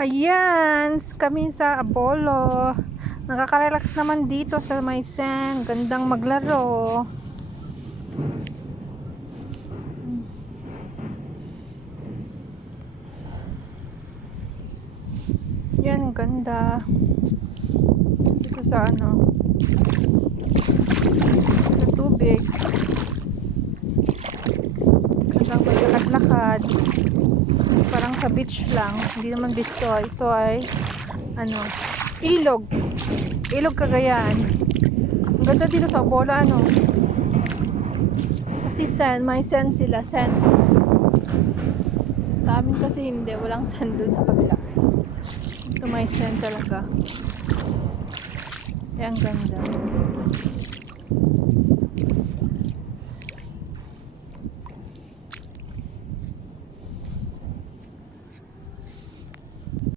Ayan, kami sa Abolo. Nakaka-relax naman dito sa may sand. Gandang maglaro. Yan, ganda. Dito sa sa tubig. Gandang maglakad-lakad. Parang sa beach lang. Hindi naman beach to. Ito ay ilog. Ilog Cagayan. Ang ganda dito sa Bola, kasi sand, may sand sila, sand. Sa amin kasi hindi, walang sand dun sa kabila. Ito may sand talaga. Kaya ang ganda.